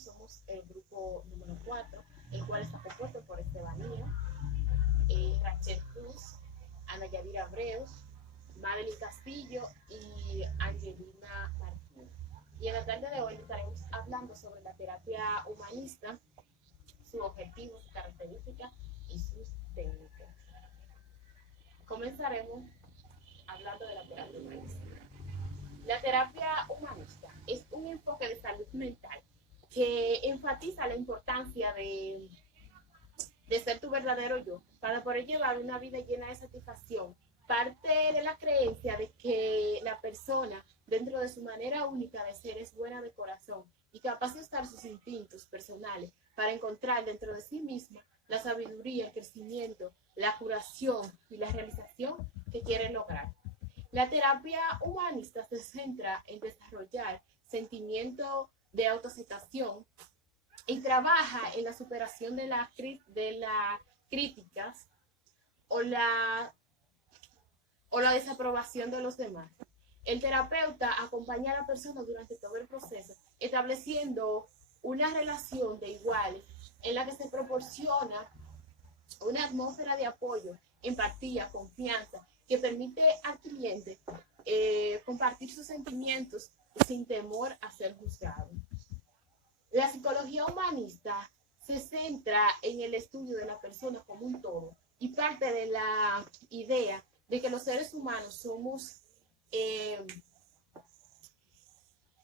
nosotros somos el grupo número 4, el cual está compuesto por Estebanía, Rachel Cruz, Ana Yadira Abreus, Madeline Castillo y Angelina Martín. Y en la tarde de hoy estaremos hablando sobre la terapia humanista, sus objetivos, sus características y sus técnicas. Comenzaremos hablando de la terapia humanista. La terapia humanista es un enfoque de salud mental que enfatiza la importancia de ser tu verdadero yo para poder llevar una vida llena de satisfacción. Parte de la creencia de que la persona, dentro de su manera única de ser, es buena de corazón y capaz de usar sus instintos personales para encontrar dentro de sí misma la sabiduría, el crecimiento, la curación y la realización que quiere lograr. La terapia humanista se centra en desarrollar sentimientos de autoaceptación y trabaja en la superación de las críticas o la desaprobación de los demás. El terapeuta acompaña a la persona durante todo el proceso, estableciendo una relación de iguales en la que se proporciona una atmósfera de apoyo, empatía, confianza, que permite al cliente compartir sus sentimientos sin temor a ser juzgado. La psicología humanista se centra en el estudio de la persona como un todo y parte de la idea de que los seres humanos somos eh,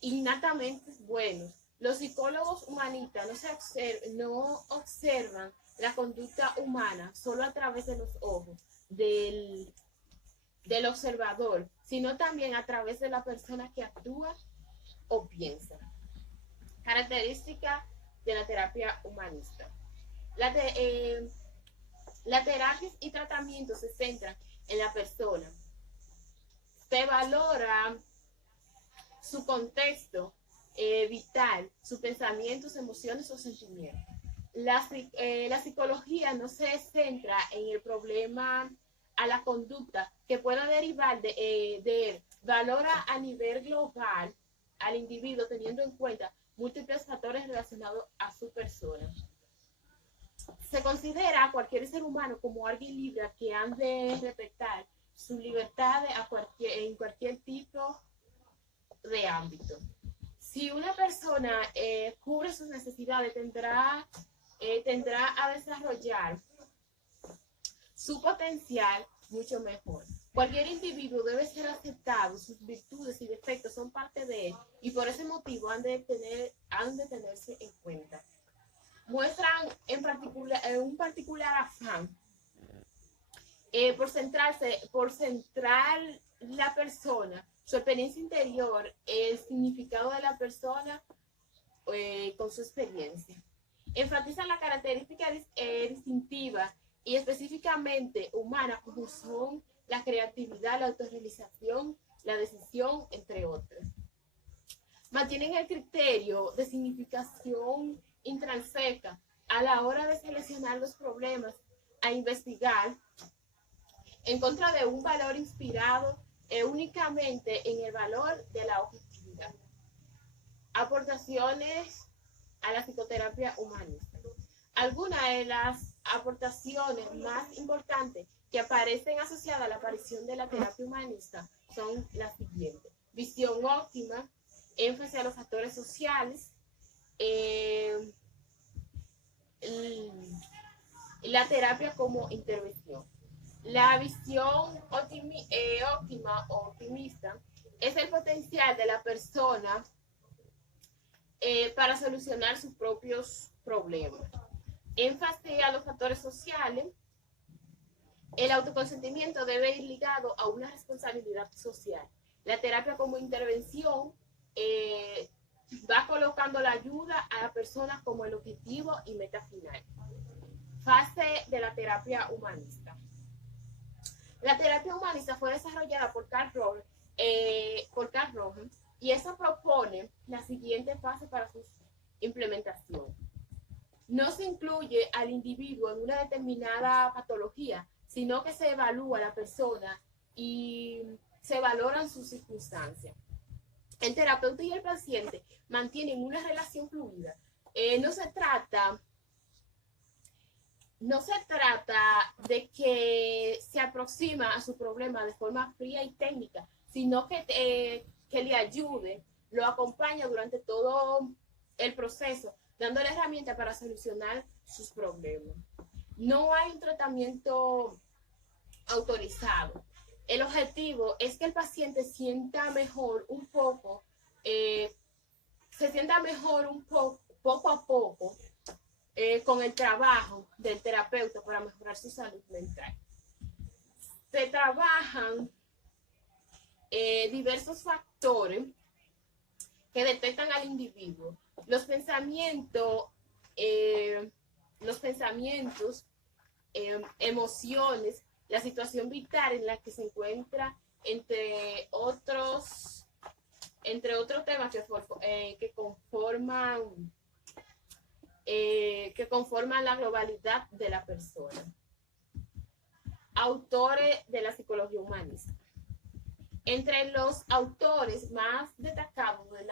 innatamente buenos. Los psicólogos humanistas no observan la conducta humana solo a través de los ojos del observador, sino también a través de la persona que actúa o piensa. Características de la terapia humanista. La, te, eh, la terapia y tratamiento se centran en la persona. Se valora su contexto vital, sus pensamientos, emociones o sentimientos. La psicología no se centra en el problema a la conducta que pueda derivar de él. Valora a nivel global al individuo teniendo en cuenta múltiples factores relacionados a su persona. Se considera a cualquier ser humano como alguien libre que han de respetar su libertad en cualquier tipo de ámbito. Si una persona cubre sus necesidades, tendrá a desarrollar su potencial mucho mejor. Cualquier individuo debe ser aceptado, sus virtudes y defectos son parte de él y por ese motivo han de tenerse en cuenta. Muestran un particular afán por centrar la persona, su experiencia interior, el significado de la persona con su experiencia. Enfatizan las características distintivas y específicamente humanas como son la creatividad, la autorrealización, la decisión, entre otras. Mantienen el criterio de significación intrínseca a la hora de seleccionar los problemas a investigar en contra de un valor inspirado únicamente en el valor de la objetividad. Aportaciones a la psicoterapia humanista. Algunas de las aportaciones más importantes que aparecen asociadas a la aparición de la terapia humanista son las siguientes: visión óptima, énfasis a los factores sociales, la terapia como intervención. La visión óptima o optimista es el potencial de la persona para solucionar sus propios problemas. Énfasis a los factores sociales. El autoconsentimiento debe ir ligado a una responsabilidad social. La terapia como intervención va colocando la ayuda a la persona como el objetivo y meta final. Fase de la terapia humanista. La terapia humanista fue desarrollada por Carl Rogers y eso propone la siguiente fase para su implementación. No se incluye al individuo en una determinada patología, sino que se evalúa a la persona y se valoran sus circunstancias. El terapeuta y el paciente mantienen una relación fluida no se trata de que se aproxima a su problema de forma fría y técnica, sino que le ayude, lo acompaña durante todo el proceso, dándole herramientas para solucionar sus problemas. No hay un tratamiento autorizado. El objetivo es que el paciente sienta mejor un poco, se sienta mejor un poco, poco a poco, con el trabajo del terapeuta para mejorar su salud mental. Se trabajan diversos factores que detectan al individuo. Los pensamientos, emociones, la situación vital en la que se encuentra, entre otros temas que conforman la globalidad de la persona. Autores de la psicología humanista. Entre los autores más destacados de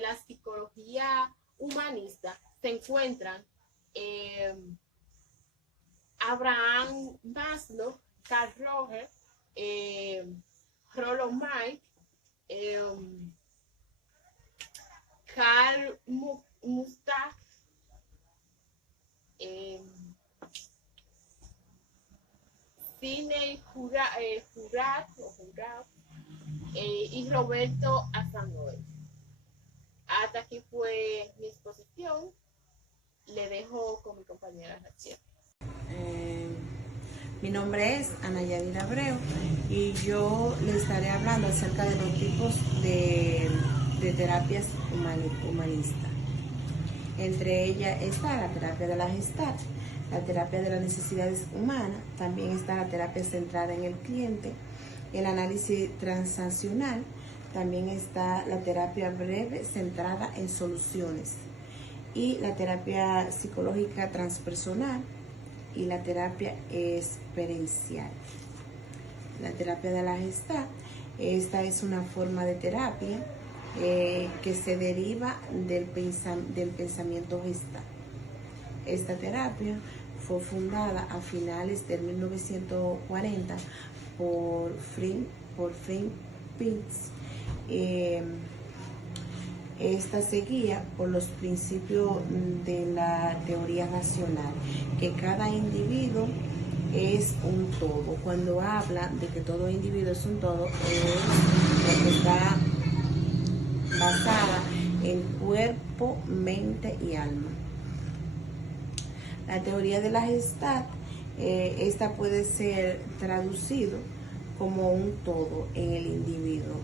la psicología humanista se encuentran Abraham Maslow, Carl Rogers, Rollo Mike, Carl Gustav, Sidney Jurat y Roberto Azanoy. Hasta aquí fue mi exposición. Le dejo con mi compañera Rachel. Mi nombre es Ana Yadira Abreu y yo le estaré hablando acerca de los tipos de terapias humanistas. Entre ellas está la terapia de la Gestalt, la terapia de las necesidades humanas, también está la terapia centrada en el cliente, el análisis transaccional, también está la terapia breve centrada en soluciones y la terapia psicológica transpersonal y la terapia experiencial. La terapia de la Gestalt, esta es una forma de terapia que se deriva del pensamiento Gestalt. Esta terapia fue fundada a finales de 1940 por Frank Pitts. Esta se guía por los principios de la teoría racional, que cada individuo es un todo. Cuando habla de que todo individuo es un todo, es que está basada en cuerpo, mente y alma. La teoría de la Gestalt, esta puede ser traducido como un todo en el individuo.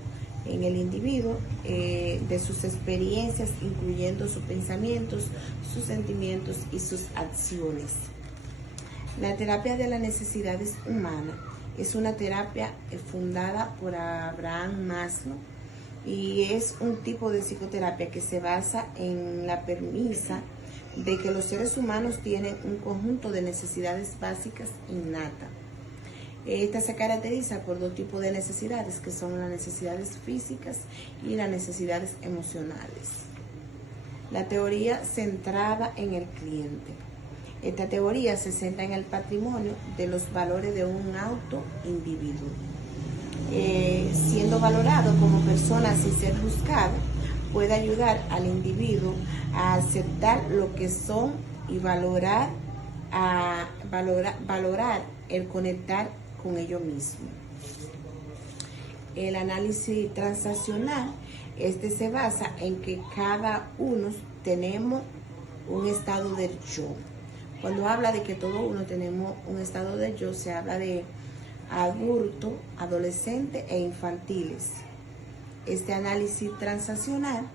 De sus experiencias, incluyendo sus pensamientos, sus sentimientos y sus acciones. La terapia de las necesidades humanas es una terapia fundada por Abraham Maslow y es un tipo de psicoterapia que se basa en la premisa de que los seres humanos tienen un conjunto de necesidades básicas innatas. Esta se caracteriza por dos tipos de necesidades, que son las necesidades físicas y las necesidades emocionales. La teoría centrada en el cliente. Esta teoría se centra en el patrimonio de los valores de un individuo. Siendo valorado como persona sin ser juzgado, puede ayudar al individuo a aceptar lo que son y valorar el conectar con ellos mismos. El análisis transaccional, se basa en que cada uno tenemos un estado del yo. Cuando habla de que todo uno tenemos un estado del yo, se habla de adulto, adolescente e infantiles. Este análisis transaccional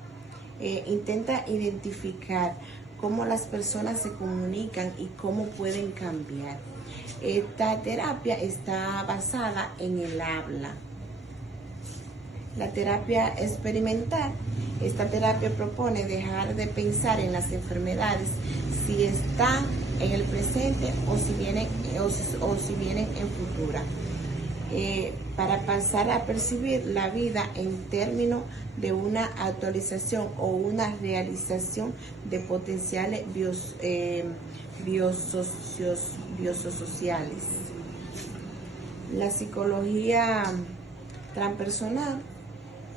intenta identificar cómo las personas se comunican y cómo pueden cambiar. Esta terapia está basada en el habla. La terapia experimental, esta terapia propone dejar de pensar en las enfermedades si están en el presente o si vienen en futura. para pasar a percibir la vida en términos de una actualización o una realización de potenciales biosociales. La psicología transpersonal,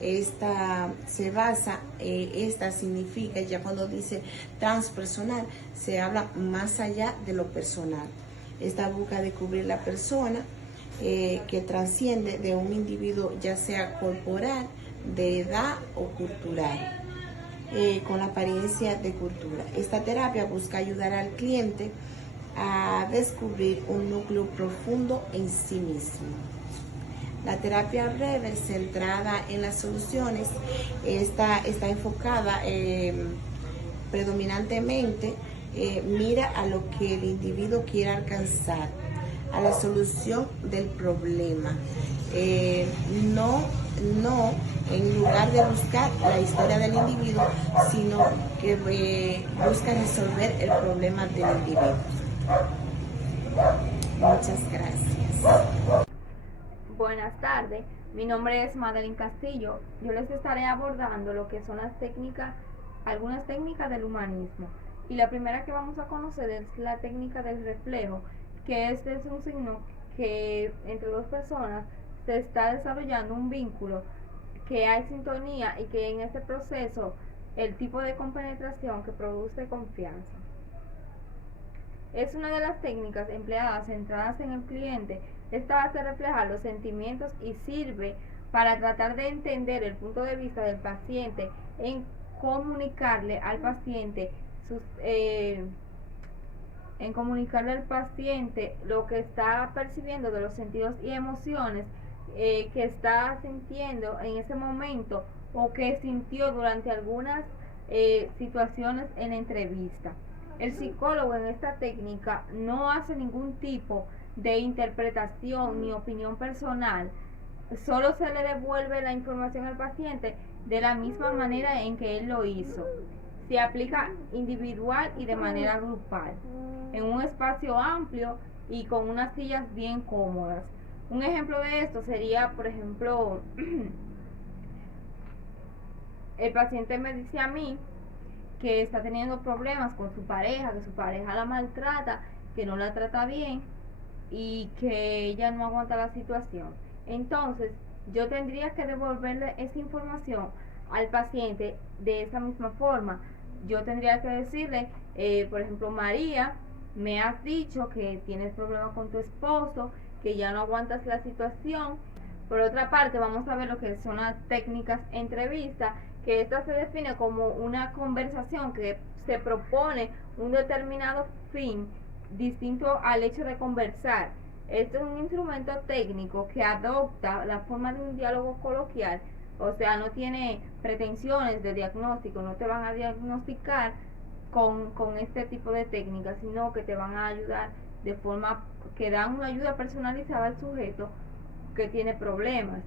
esta se basa, esta significa, ya cuando dice transpersonal, se habla más allá de lo personal. Esta busca descubrir la persona que trasciende de un individuo, ya sea corporal, de edad o cultural, con la apariencia de cultura. Esta terapia busca ayudar al cliente a descubrir un núcleo profundo en sí mismo. La terapia breve, centrada en las soluciones, está enfocada predominantemente, mira a lo que el individuo quiere alcanzar, a la solución del problema. No en lugar de buscar la historia del individuo, sino que busca resolver el problema del individuo. Muchas gracias. Buenas tardes, mi nombre es Madeline Castillo. Yo les estaré abordando lo que son algunas técnicas del humanismo. Y la primera que vamos a conocer es la técnica del reflejo, que es un signo que entre dos personas se está desarrollando un vínculo, que hay sintonía y que en este proceso el tipo de compenetración que produce confianza. Es una de las técnicas empleadas centradas en el cliente. Esta hace reflejar los sentimientos y sirve para tratar de entender el punto de vista del paciente, en comunicarle al paciente lo que está percibiendo de los sentidos y emociones que está sintiendo en ese momento o que sintió durante algunas situaciones en la entrevista. El psicólogo en esta técnica no hace ningún tipo de interpretación ni opinión personal, solo se le devuelve la información al paciente de la misma manera en que él lo hizo. Se aplica individual y de manera grupal, en un espacio amplio y con unas sillas bien cómodas. Un ejemplo de esto sería, por ejemplo, el paciente me dice a mí que está teniendo problemas con su pareja, que su pareja la maltrata, que no la trata bien y que ella no aguanta la situación. Entonces, yo tendría que devolverle esa información al paciente de esa misma forma. Yo tendría que decirle, por ejemplo, María, me has dicho que tienes problemas con tu esposo, que ya no aguantas la situación. Por otra parte, vamos a ver lo que son las técnicas entrevista, que esta se define como una conversación que se propone un determinado fin distinto al hecho de conversar. Este es un instrumento técnico que adopta la forma de un diálogo coloquial, o sea, no tiene pretensiones de diagnóstico, no te van a diagnosticar con este tipo de técnicas, sino que te van a ayudar de forma que dan una ayuda personalizada al sujeto que tiene problemas.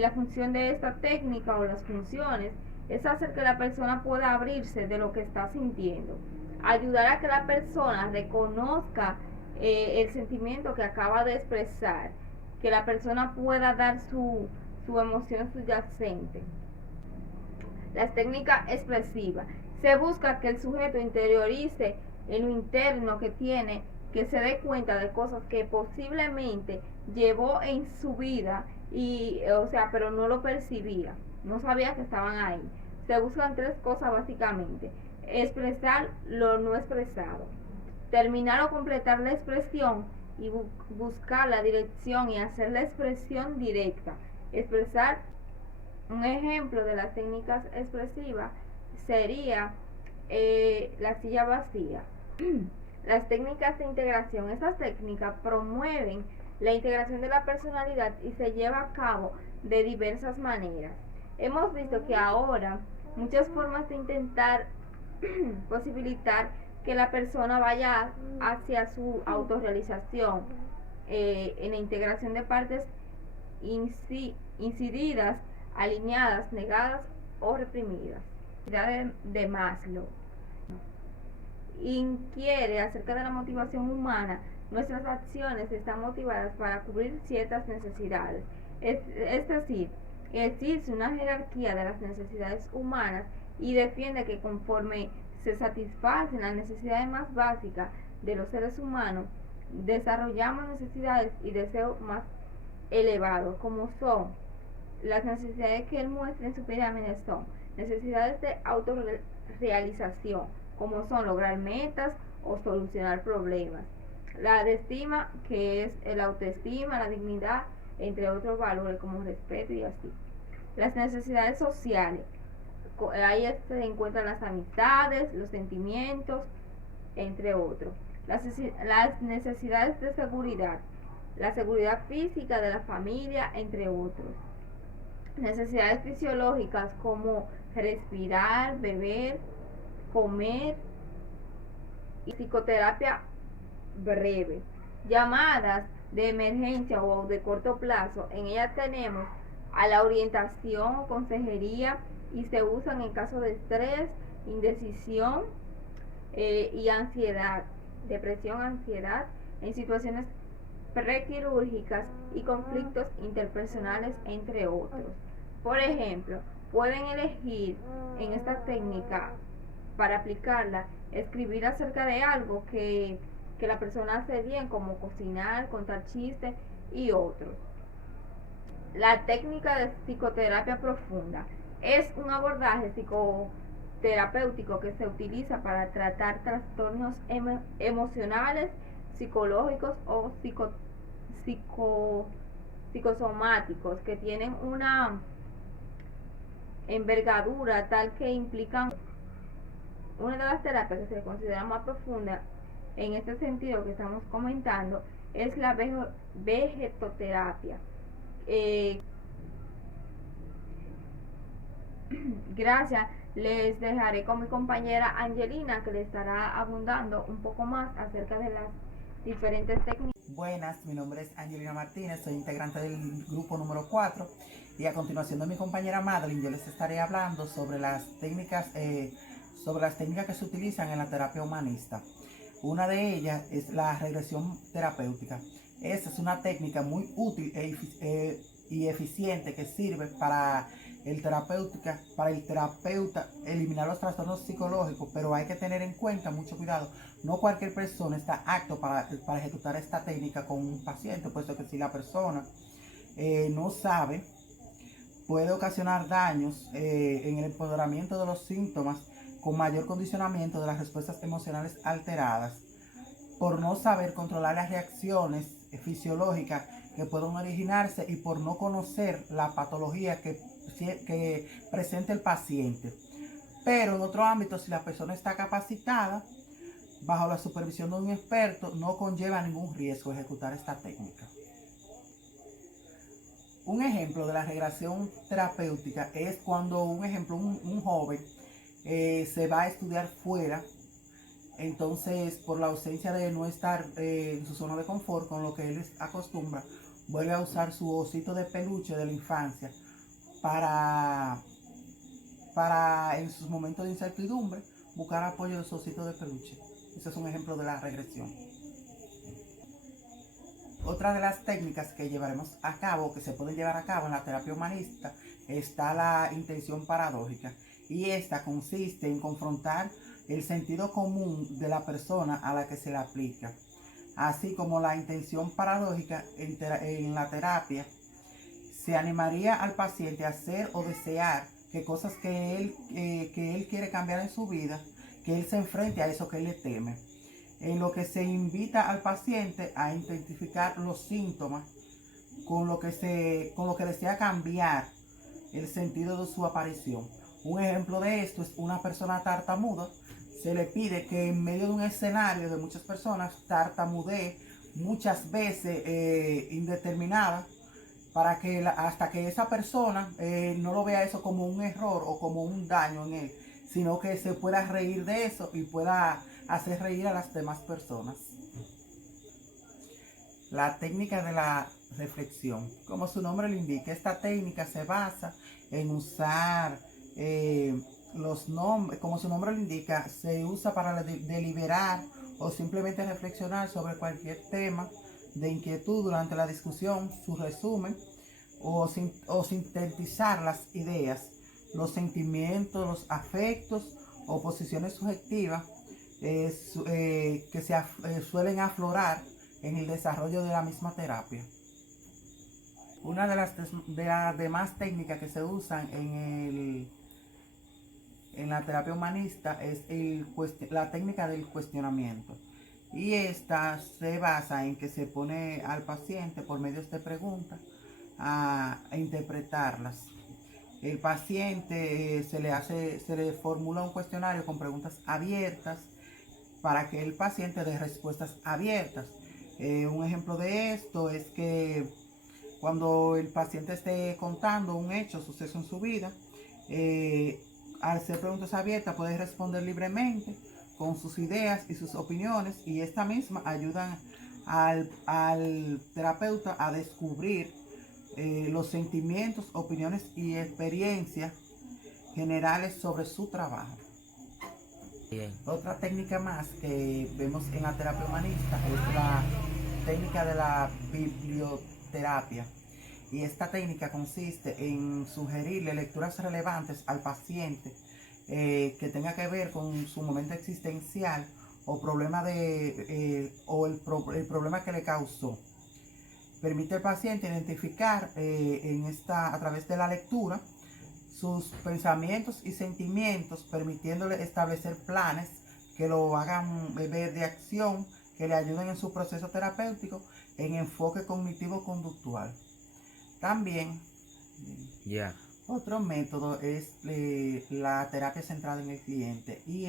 La función de esta técnica o las funciones es hacer que la persona pueda abrirse de lo que está sintiendo, ayudar a que la persona reconozca el sentimiento que acaba de expresar, que la persona pueda dar su emoción subyacente. Las técnicas expresivas. Se busca que el sujeto interiorice en lo interno que tiene, que se dé cuenta de cosas que posiblemente llevó en su vida pero no lo percibía, no sabía que estaban ahí. Se buscan tres cosas básicamente: expresar lo no expresado, terminar o completar la expresión y buscar la dirección y hacer la expresión directa. Expresar. Un ejemplo de las técnicas expresivas sería la silla vacía. Las técnicas de integración. Estas técnicas promueven la integración de la personalidad y se lleva a cabo de diversas maneras. Hemos visto que ahora muchas formas de intentar posibilitar que la persona vaya hacia su autorrealización en la integración de partes incididas, alineadas, negadas o reprimidas. De Maslow inquiere acerca de la motivación humana nuestras acciones están motivadas para cubrir ciertas necesidades. Es decir, existe una jerarquía de las necesidades humanas y defiende que conforme se satisfacen las necesidades más básicas de los seres humanos, desarrollamos necesidades y deseos más elevados, como son las necesidades que él muestra en su pirámide. Son necesidades de autorrealización, como son lograr metas o solucionar problemas. La de estima, que es el autoestima, la dignidad, entre otros valores como respeto y así. Las necesidades sociales, ahí se encuentran las amistades, los sentimientos, entre otros. Las necesidades de seguridad, la seguridad física de la familia, entre otros. Necesidades fisiológicas como respirar, beber, comer, y psicoterapia breve. Llamadas de emergencia o de corto plazo, en ellas tenemos a la orientación o consejería y se usan en caso de estrés, indecisión y ansiedad, depresión, ansiedad, en situaciones prequirúrgicas y conflictos interpersonales, entre otros. Por ejemplo, pueden elegir en esta técnica, para aplicarla, escribir acerca de algo que la persona hace bien, como cocinar, contar chistes y otros. La técnica de psicoterapia profunda es un abordaje psicoterapéutico que se utiliza para tratar trastornos emocionales, psicológicos o psicosomáticos que tienen una envergadura tal que implican. Una de las terapias que se considera más profunda en este sentido que estamos comentando es la vegetoterapia. Gracias, les dejaré con mi compañera Angelina, que le estará abundando un poco más acerca de las diferentes técnicas. Buenas, mi nombre es Angelina Martínez, soy integrante del grupo número 4 y a continuación de mi compañera Madeline yo les estaré hablando sobre las técnicas que se utilizan en la terapia humanista. Una de ellas es la regresión terapéutica. Esta es una técnica muy útil y eficiente que sirve para el terapeuta eliminar los trastornos psicológicos, pero hay que tener en cuenta, mucho cuidado, no cualquier persona está apto para ejecutar esta técnica con un paciente, puesto que si la persona no sabe, puede ocasionar daños en el empoderamiento de los síntomas, con mayor condicionamiento de las respuestas emocionales alteradas, por no saber controlar las reacciones fisiológicas que pueden originarse y por no conocer la patología que presenta el paciente. Pero en otro ámbito, si la persona está capacitada, bajo la supervisión de un experto, no conlleva ningún riesgo ejecutar esta técnica. Un ejemplo de la regresión terapéutica es cuando, un joven se va a estudiar fuera, entonces por la ausencia de no estar en su zona de confort, con lo que él acostumbra, vuelve a usar su osito de peluche de la infancia para en sus momentos de incertidumbre buscar apoyo de su osito de peluche. Ese es un ejemplo de la regresión. Otra de las técnicas que llevaremos a cabo, que se pueden llevar a cabo en la terapia humanista, está la intención paradójica. Y esta consiste en confrontar el sentido común de la persona a la que se le aplica. Así como la intención paradójica en la terapia, se animaría al paciente a hacer o desear que cosas que él quiere cambiar en su vida, que él se enfrente a eso que él le teme. En lo que se invita al paciente a identificar los síntomas con lo que desea cambiar el sentido de su aparición. Un ejemplo de esto es una persona tartamuda. Se le pide que en medio de un escenario de muchas personas tartamudee muchas veces indeterminadas, para que hasta que esa persona no lo vea eso como un error o como un daño en él, sino que se pueda reír de eso y pueda hacer reír a las demás personas. La técnica de la reflexión. Como su nombre lo indica, esta técnica se basa en usar los nombres, como su nombre lo indica, se usa para deliberar o simplemente reflexionar sobre cualquier tema de inquietud durante la discusión, su resumen o sintetizar las ideas, los sentimientos, los afectos o posiciones subjetivas que suelen aflorar en el desarrollo de la misma terapia. Una de las demás técnicas que se usan en la terapia humanista es la técnica del cuestionamiento. Y esta se basa en que se pone al paciente por medio de preguntas a interpretarlas. El paciente se le formula un cuestionario con preguntas abiertas para que el paciente dé respuestas abiertas. Un ejemplo de esto es que cuando el paciente esté contando un hecho, suceso en su vida, al hacer preguntas abiertas puede responder libremente con sus ideas y sus opiniones, y esta misma ayudan al terapeuta a descubrir los sentimientos, opiniones y experiencias generales sobre su trabajo. Bien. Otra técnica más que vemos en la terapia humanista es la técnica de la biblioterapia. Y esta técnica consiste en sugerirle lecturas relevantes al paciente que tenga que ver con su momento existencial o el problema que le causó. Permite al paciente identificar a través de la lectura sus pensamientos y sentimientos, permitiéndole establecer planes que lo hagan ver de acción, que le ayuden en su proceso terapéutico en enfoque cognitivo-conductual. También, otro método es la terapia centrada en el cliente, y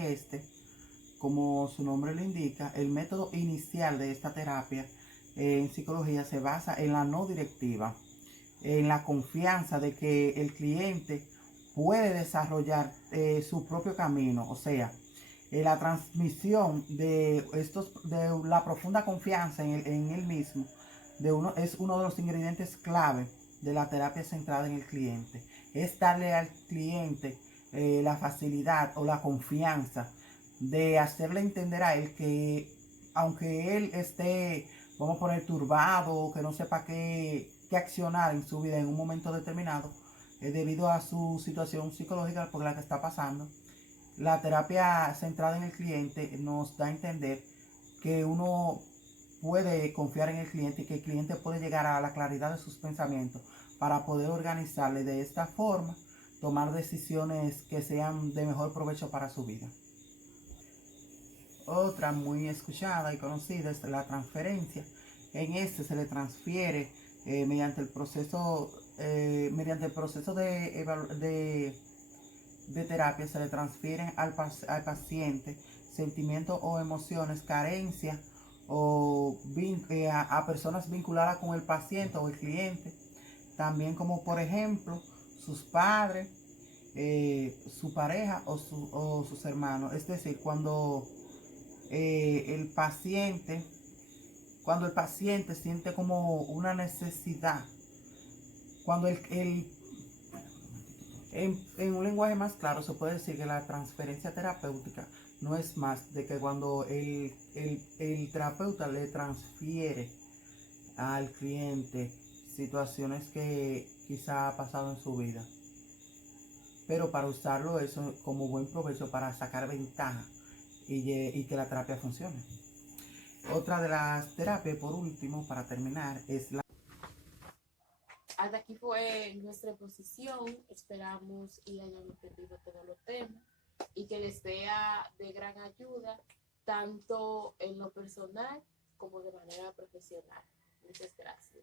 como su nombre lo indica, el método inicial de esta terapia en psicología se basa en la no directiva, en la confianza de que el cliente puede desarrollar su propio camino, o sea, la transmisión de la profunda confianza en él mismo es uno de los ingredientes clave de la terapia centrada en el cliente. Es darle al cliente la facilidad o la confianza de hacerle entender a él que aunque él esté, vamos a poner, turbado o que no sepa qué accionar en su vida en un momento determinado, debido a su situación psicológica por la que está pasando, la terapia centrada en el cliente nos da a entender que uno puede confiar en el cliente y que el cliente puede llegar a la claridad de sus pensamientos para poder organizarle de esta forma, tomar decisiones que sean de mejor provecho para su vida. Otra muy escuchada y conocida es la transferencia. En se le transfiere mediante el proceso de terapia, se le transfieren al paciente sentimientos o emociones, carencias o a personas vinculadas con el paciente o el cliente, también como por ejemplo sus padres, su pareja o sus hermanos. Es decir, cuando el paciente siente como una necesidad, cuando en un lenguaje más claro se puede decir que la transferencia terapéutica no es más de que cuando el terapeuta le transfiere al cliente situaciones que quizá ha pasado en su vida, pero para usarlo eso como buen provecho para sacar ventaja y que la terapia funcione. Otra de las terapias, por último, para terminar, es la... Hasta aquí fue nuestra exposición. Esperamos y hayan entendido todos los temas y que les sea de gran ayuda, tanto en lo personal como de manera profesional. Muchas gracias.